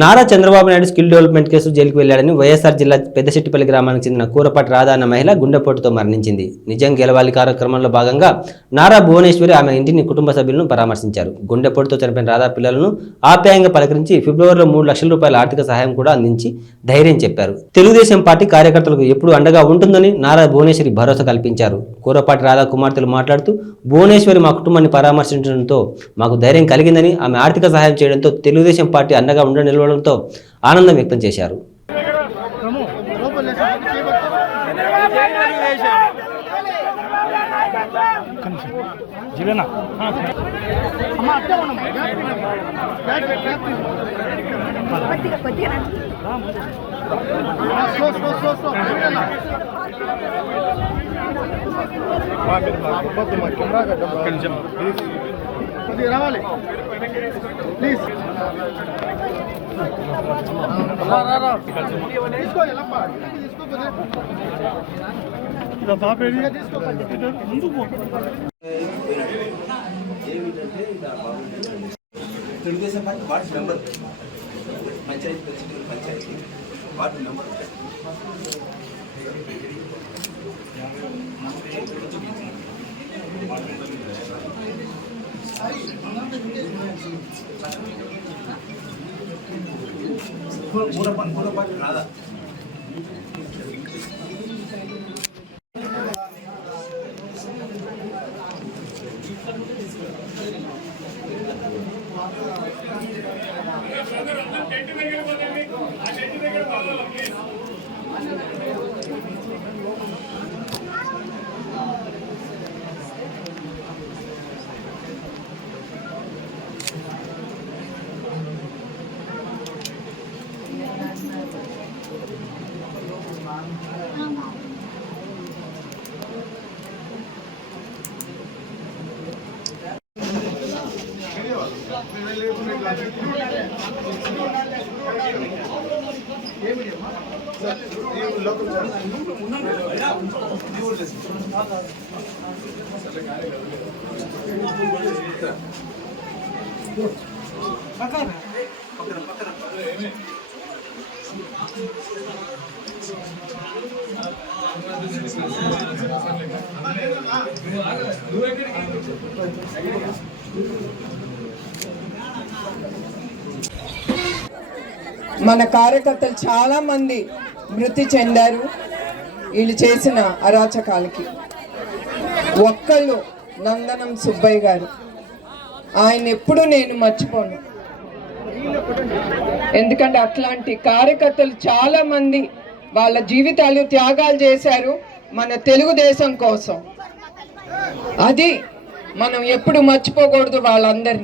Nara Chandrababu Naidu skill development case జైలుకు వెళ్లాడని వైఎస్ఆర్ జిల్లా పెద్దశెట్టిపల్లి గ్రామానికి చెందిన కూరపాటి రాధా అన్న మహిళ గుండెపోటుతో మరణించింది. నిజం గెలవాలి కార్యక్రమంలో భాగంగా నారా భువనేశ్వరి ఆమె ఇంటిని కుటుంబ సభ్యులను పరామర్శించారు. గుండెపోటుతో చనిపోయిన రాధా పిల్లలను ఆప్యాయంగా పలకరించి ఫిబ్రవరిలో 3 లక్షల రూపాయల ఆర్థిక సహాయం కూడా అందించి ధైర్యం చెప్పారు. తెలుగుదేశం పార్టీ కార్యకర్తలకు ఎప్పుడు అండగా ఉంటుందని నారా భువనేశ్వరి భరోసా కల్పించారు. కూరపాటి రాధా కుమార్తెలు మాట్లాడుతూ భువనేశ్వరి మా కుటుంబాన్ని పరామర్శించడంతో మాకు ధైర్యం కలిగిందని, ఆమె ఆర్థిక సహాయం చేయడంతో తెలుగుదేశం పార్టీ అండగా ఉండడంతో ఆనందం వ్యక్తం చేశారు. Telugu Desam party ward member panchayat ward member Kurapati Radha మన కార్యకర్తలు చాలా మంది మృతి చెందారు వీళ్ళు చేసిన అరాచకాలకి. ఒక్కళ్ళు నందనం సుబ్బయ్య గారు, ఆయన ఎప్పుడు నేను మర్చిపోను. ఎందుకంటే అట్లాంటి కార్యకర్తలు చాలా మంది వాళ్ళ జీవితాలు త్యాగాలు చేశారు మన తెలుగుదేశం కోసం. అది మనం ఎప్పుడు మర్చిపోకూడదు వాళ్ళందరినీ.